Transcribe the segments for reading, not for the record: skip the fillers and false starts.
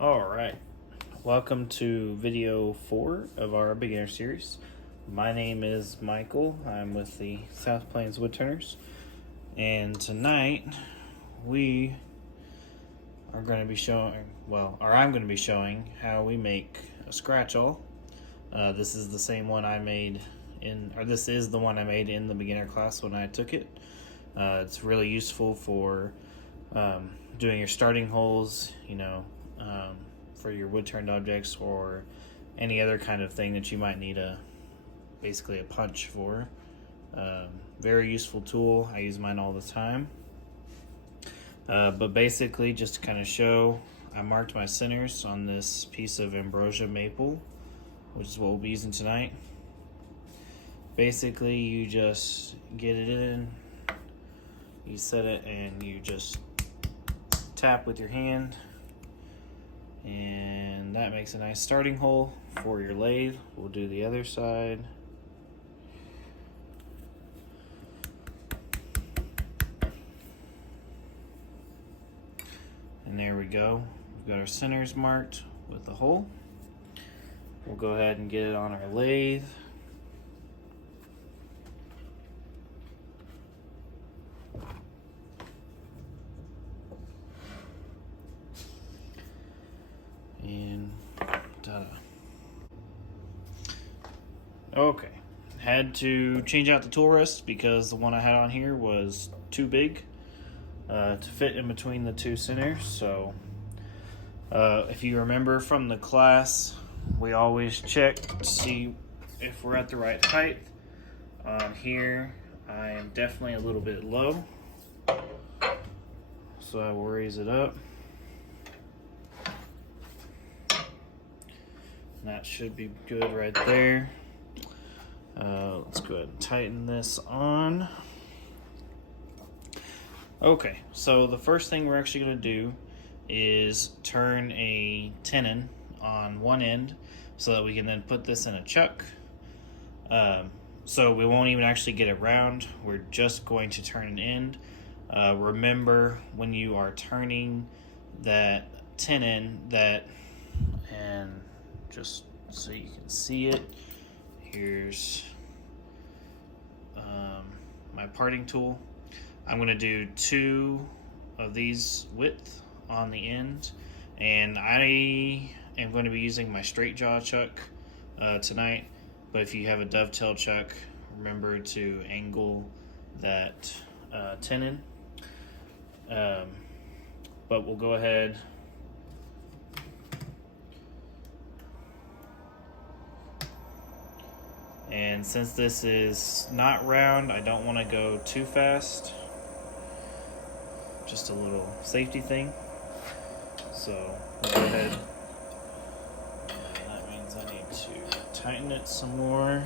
Alright, welcome to video 4 of our beginner series. My name is Michael. I'm with the South Plains Woodturners, and tonight we are going to be showing, I'm going to be showing how we make a scratch awl. This is the same one I made this is the one I made in the beginner class when I took it. It's really useful for doing your starting holes, for your wood turned objects or any other kind of thing that you might need basically a punch for. Very useful tool. I use mine all the time. But basically, just to kind of show, I marked my centers on this piece of ambrosia maple, which is what we'll be using tonight. Basically, you just get it in, you set it, and you just tap with your hand, and that makes a nice starting hole for your lathe. We'll do the other side. And there we go. We've got our centers marked with the hole. We'll go ahead and get it on our lathe. And ta-da. Okay, had to change out the tool rest because the one I had on here was too big to fit in between the two centers. So if you remember from the class, we always check to see if we're at the right height. On here, I am definitely a little bit low, so I will raise it up. That should be good right there. Let's go ahead and tighten this on. Okay, so the first thing we're actually going to do is turn a tenon on one end so that we can then put this in a chuck. So we won't even actually get it round. We're just going to turn an end. Remember, when you are turning that tenon, and just so you can see it, here's my parting tool. I'm going to do 2 of these width on the end, and I am going to be using my straight jaw chuck tonight, but if you have a dovetail chuck, remember to angle that tenon. But we'll go ahead and since this is not round, I don't want to go too fast. Just a little safety thing. So we'll go ahead. And that means I need to tighten it some more.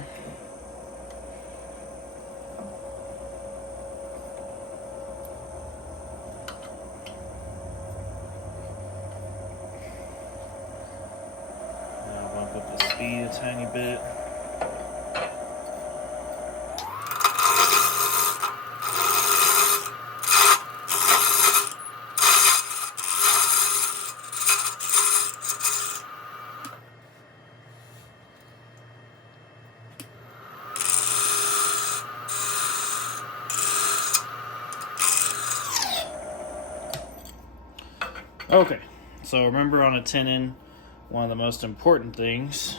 Now I'm going to put the speed a tiny bit. Okay, so remember, on a tenon, one of the most important things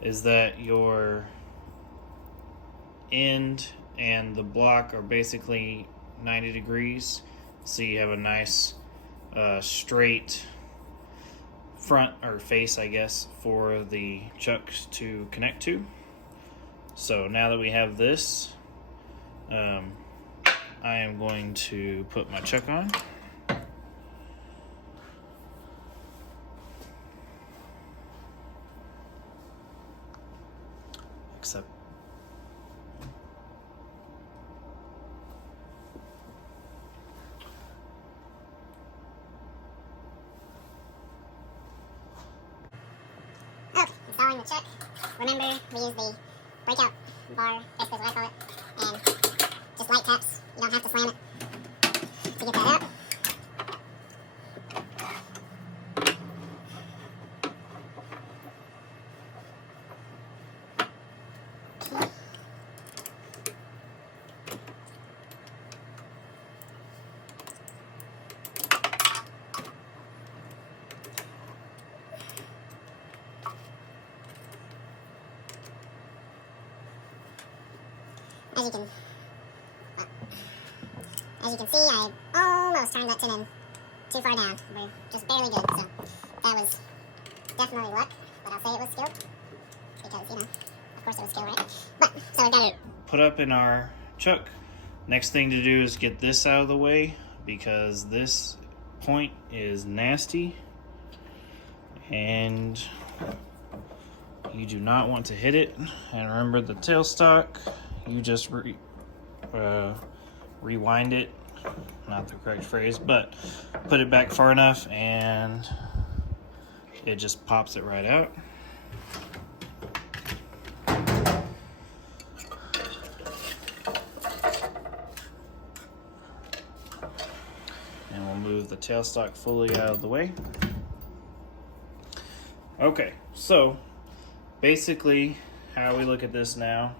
is that your end and the block are basically 90 degrees, so you have a nice straight front or face, I guess, for the chucks to connect to. So now that we have this, I am going to put my chuck on. Except installing the chuck. Remember, we use the breakout bar, basically is what I call it, and just light taps. You don't have to slam it to get that up. as you can see, I almost turned that tenon too far down. We're just barely good, so that was definitely luck, but I'll say it was skill, because, of course it was skill, right? But, so we got it put up in our chuck. Next thing to do is get this out of the way, because this point is nasty, and you do not want to hit it. And remember the tailstock, you just rewind it, not the correct phrase, but put it back far enough and it just pops it right out. And we'll move the tailstock fully out of the way. Okay, so basically how we look at this now,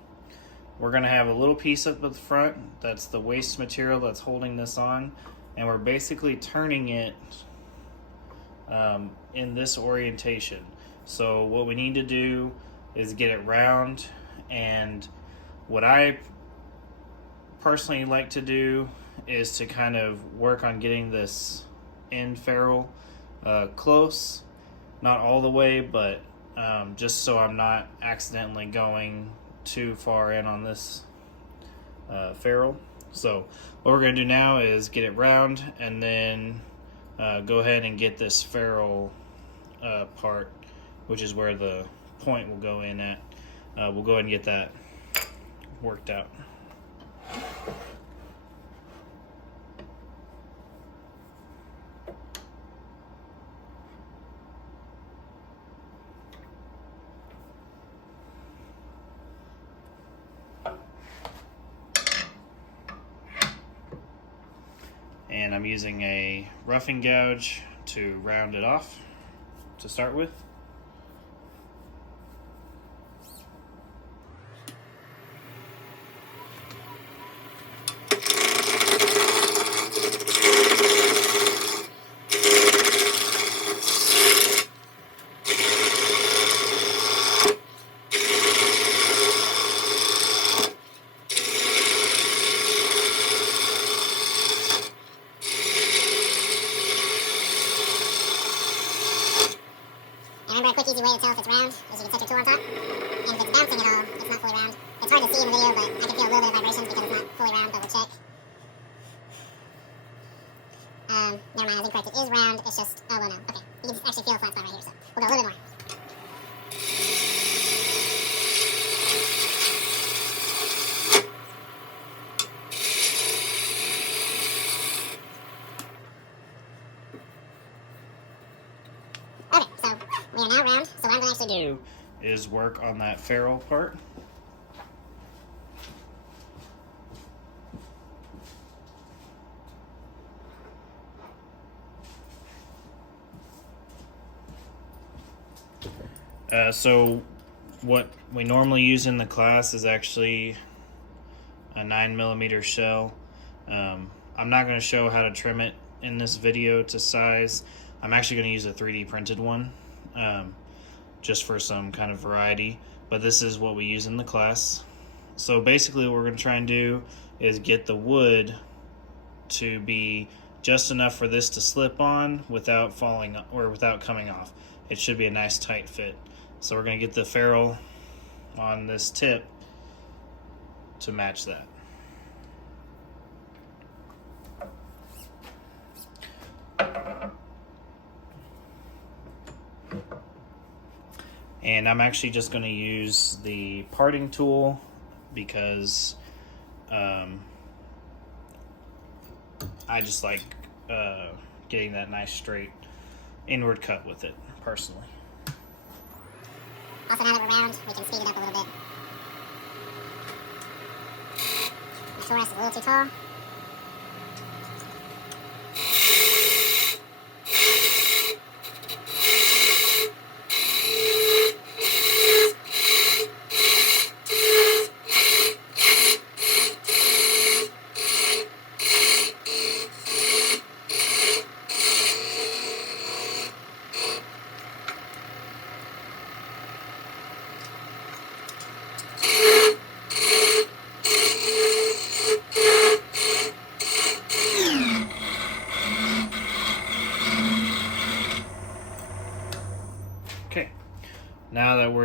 we're going to have a little piece up at the front that's the waste material that's holding this on, and we're basically turning it in this orientation. So what we need to do is get it round, and what I personally like to do is to kind of work on getting this end ferrule close, not all the way, but just so I'm not accidentally going too far in on this ferrule. So what we're going to do now is get it round, and then go ahead and get this ferrule part, which is where the point will go in at. We'll go ahead and get that worked out. And I'm using a roughing gouge to round it off to start with. remember a quick easy way to tell if it's round is you can set your tool on top, and if it's bouncing at all, it's not fully round. It's hard to see in the video, but I can feel a little bit of vibrations because it's not fully round, but we'll check. Never mind, I was incorrect. It is round, it's just, oh, well, no. Okay, you can actually feel a flat spot right here, so we'll go a little bit more. Okay, so we are now round, so what I'm going to actually do is work on that ferrule part. So what we normally use in the class is actually a 9mm shell. I'm not going to show how to trim it in this video to size. I'm actually going to use a 3D printed one, just for some kind of variety, but this is what we use in the class. So basically what we're going to try and do is get the wood to be just enough for this to slip on without falling or without coming off. It should be a nice tight fit. So we're going to get the ferrule on this tip to match that. And I'm actually just going to use the parting tool because I just like getting that nice straight inward cut with it personally. Also, now that we're round, we can speed it up a little bit. The Taurus is a little too tall.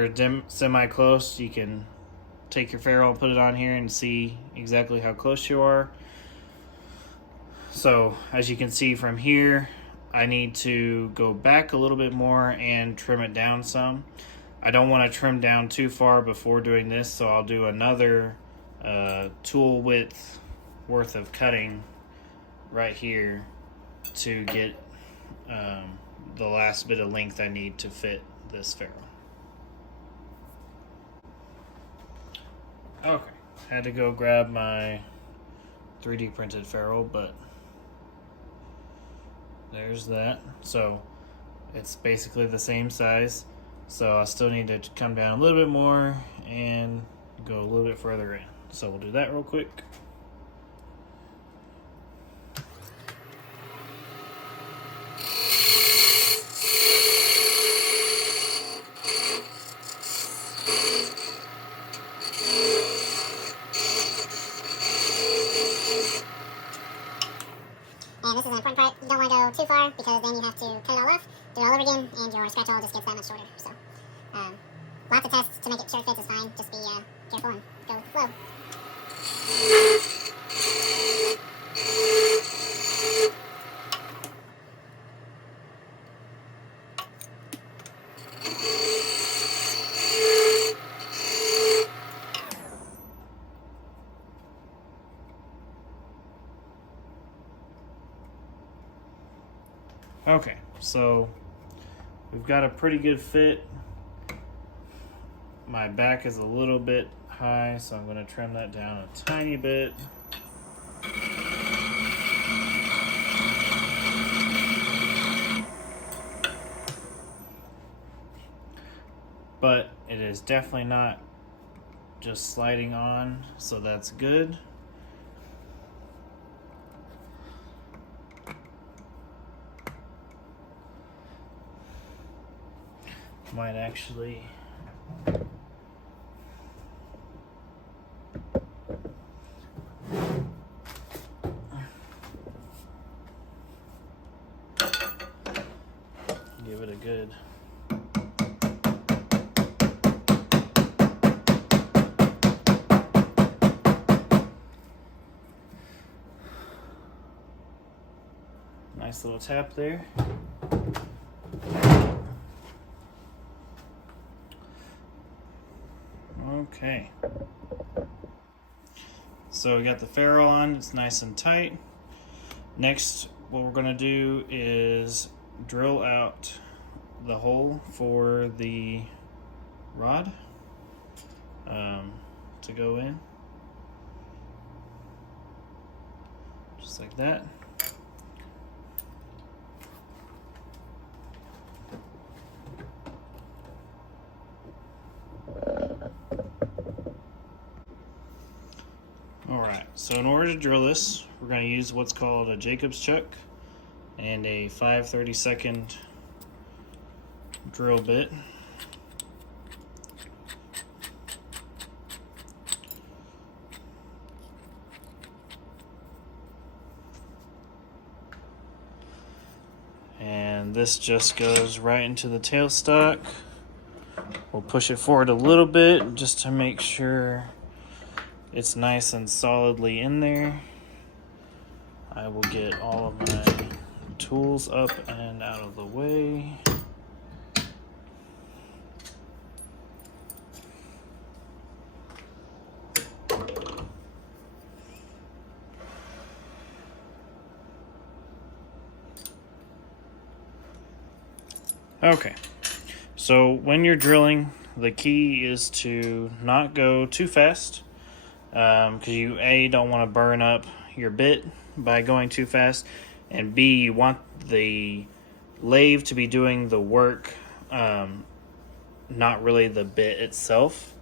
we're semi-close, you can take your ferrule, put it on here, and see exactly how close you are. So as you can see from here, I need to go back a little bit more and trim it down some. I don't want to trim down too far before doing this, so I'll do another tool width worth of cutting right here to get the last bit of length I need to fit this ferrule. Okay, had to go grab my 3D printed ferrule, but there's that. So it's basically the same size. So I still need to come down a little bit more and go a little bit further in. So we'll do that real quick. And this is an important part. You don't want to go too far because then you have to cut it all off, do it all over again, and your scratch hole just gets that much shorter. So, lots of tests to make it sure it fits is fine. Just be careful and go with the flow. Okay, so we've got a pretty good fit. My back is a little bit high, so I'm going to trim that down a tiny bit. But it is definitely not just sliding on, so that's good. Might actually give it a good nice little tap there. Okay, so we got the ferrule on, it's nice and tight. Next, what we're going to do is drill out the hole for the rod to go in, just like that. Alright, so in order to drill this, we're going to use what's called a Jacob's chuck and a 5/32 drill bit. And this just goes right into the tailstock. We'll push it forward a little bit just to make sure it's nice and solidly in there. I will get all of my tools up and out of the way. Okay, so when you're drilling, the key is to not go too fast, because you don't want to burn up your bit by going too fast, and B, you want the lathe to be doing the work, not really the bit itself.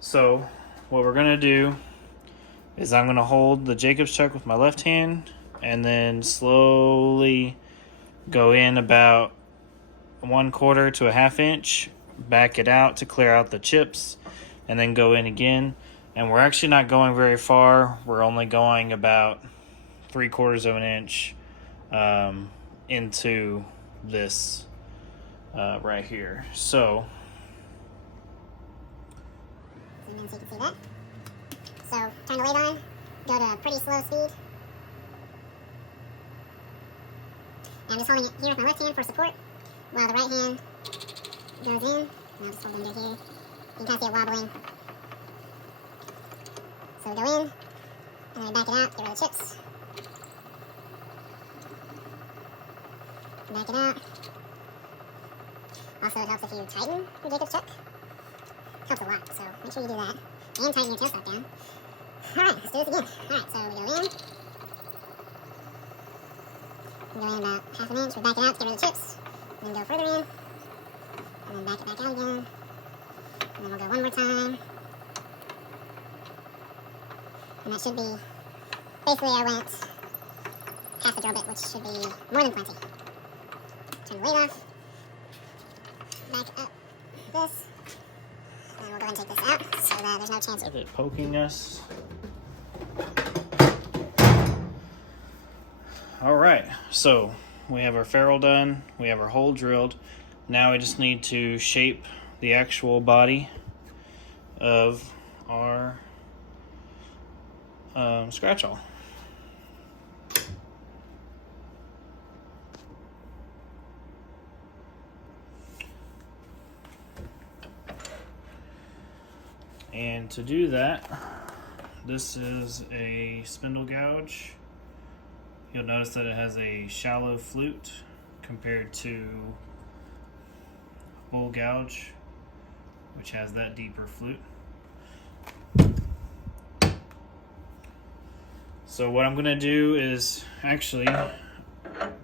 So what we're going to do is I'm going to hold the Jacob's chuck with my left hand and then slowly go in about 1/4 to a 1/2 inch, back it out to clear out the chips, and then go in again. And we're actually not going very far. We're only going about 3/4 of an inch into this right here. So zoom in so you can see that. So turn the lathe on, go to pretty slow speed. And I'm just holding it here with my left hand for support, while the right hand goes in. And I'll just hold it under here. You can kind of see it wobbling. So we go in, and then back it out, get rid of the chips. Back it out. Also, it helps if you tighten your Jacob's chuck. Helps a lot, so make sure you do that. And tighten your tailstock down. Alright, let's do this again. Alright, so we go in. We go in about half an inch. We back it out to get rid of the chips. And then go further in. And then back it back out again. And then we'll go one more time. And that should be, basically I went half the drill bit, which should be more than plenty. Turn the lid off. Back up this. And we'll go ahead and take this out so that there's no chance of it poking us. Alright, so we have our ferrule done, we have our hole drilled. Now we just need to shape the actual body of our scratch awl. And to do that, this is a spindle gouge. You'll notice that it has a shallow flute compared to bull gouge, which has that deeper flute. So what I'm gonna do is, actually,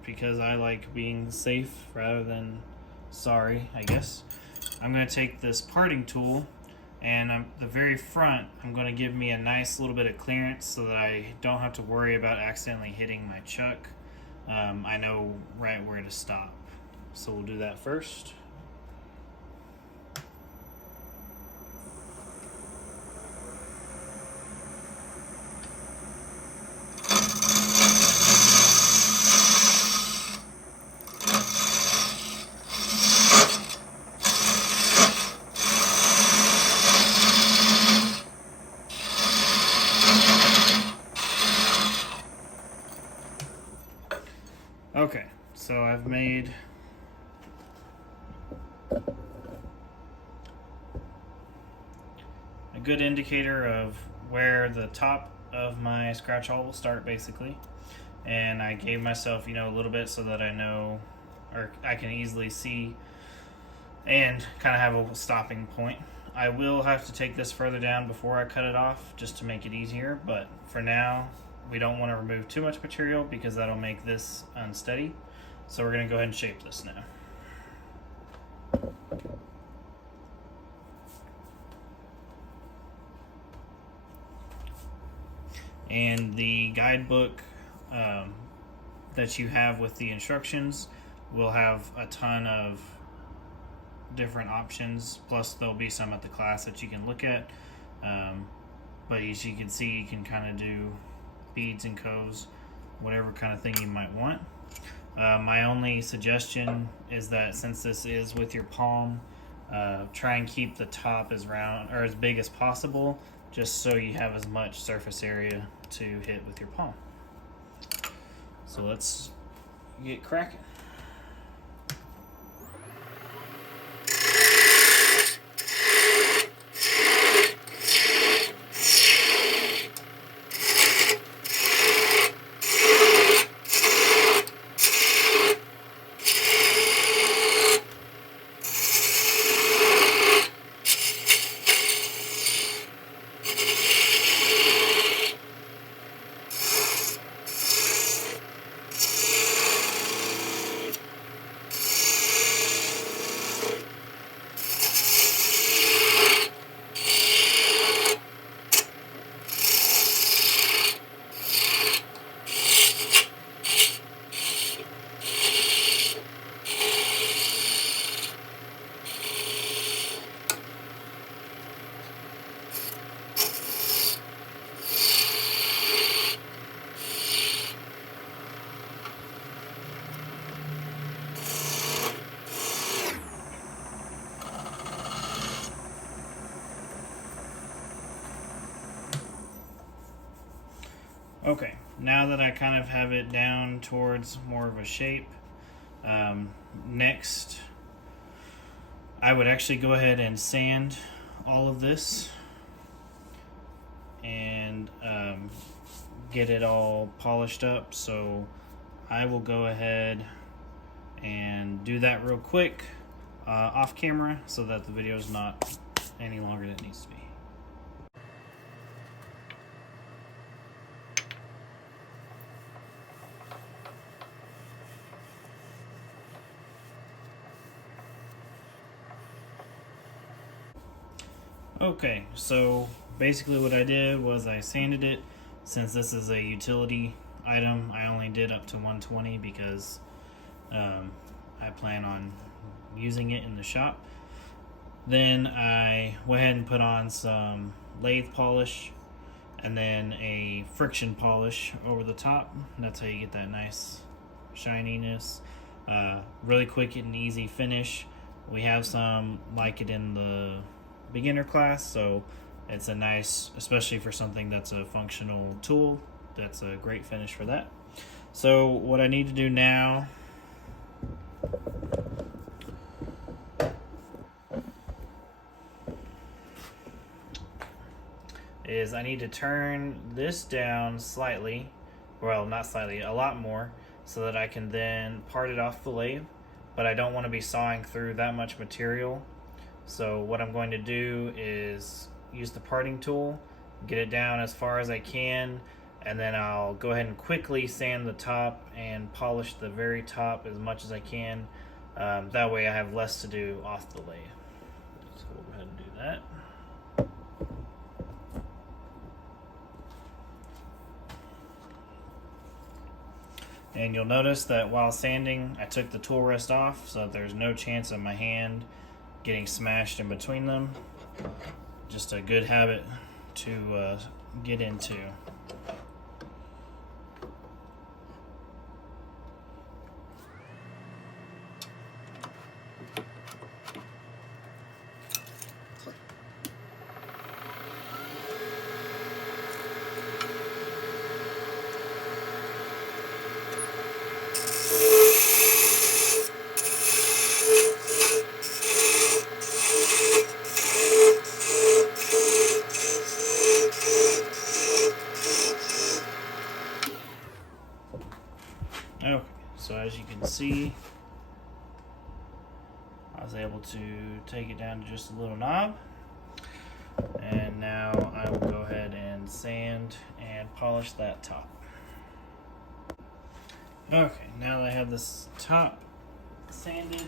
because I like being safe rather than sorry, I guess, I'm gonna take this parting tool, and the very front, I'm going to give me a nice little bit of clearance so that I don't have to worry about accidentally hitting my chuck. I know right where to stop. So we'll do that first. Okay, so I've made a good indicator of where the top of my scratch awl will start, basically. And I gave myself, a little bit so that I know, or I can easily see and kind of have a stopping point. I will have to take this further down before I cut it off just to make it easier, but for now, we don't want to remove too much material because that'll make this unsteady. So we're going to go ahead and shape this now. And the guidebook that you have with the instructions will have a ton of different options, plus there'll be some at the class that you can look at. But as you can see, you can kind of do beads and coves, whatever kind of thing you might want. My only suggestion is that since this is with your palm, try and keep the top as round or as big as possible, just so you have as much surface area to hit with your palm. So let's get cracking. Okay, now that I kind of have it down towards more of a shape, next I would actually go ahead and sand all of this and get it all polished up. So I will go ahead and do that real quick off camera so that the video is not any longer than it needs to be. Okay, so basically what I did was I sanded it. Since this is a utility item, I only did up to 120 because I plan on using it in the shop. Then I went ahead and put on some lathe polish and then a friction polish over the top. That's how you get that nice shininess. Really quick and easy finish. We have some like it in the beginner class, so it's a nice, especially for something that's a functional tool, that's a great finish for that. So what I need to do now is I need to turn this down slightly, well, not slightly, a lot more, so that I can then part it off the lathe, but I don't want to be sawing through that much material. So what I'm going to do is use the parting tool, get it down as far as I can, and then I'll go ahead and quickly sand the top and polish the very top as much as I can. That way I have less to do off the lathe. So we'll go ahead and do that. And you'll notice that while sanding, I took the tool rest off so that there's no chance of my hand getting smashed in between them. Just a good habit to get into. Okay, so as you can see, I was able to take it down to just a little knob. And now I will go ahead and sand and polish that top. Okay, now that I have this top sanded,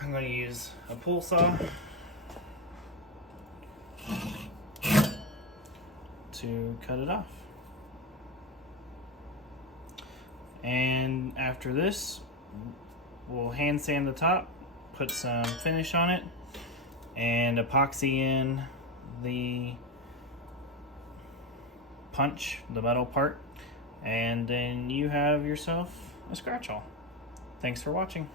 I'm going to use a pull saw to cut it off. And after this, we'll hand sand the top, put some finish on it, and epoxy in the punch, the metal part, and then you have yourself a scratch awl. Thanks for watching.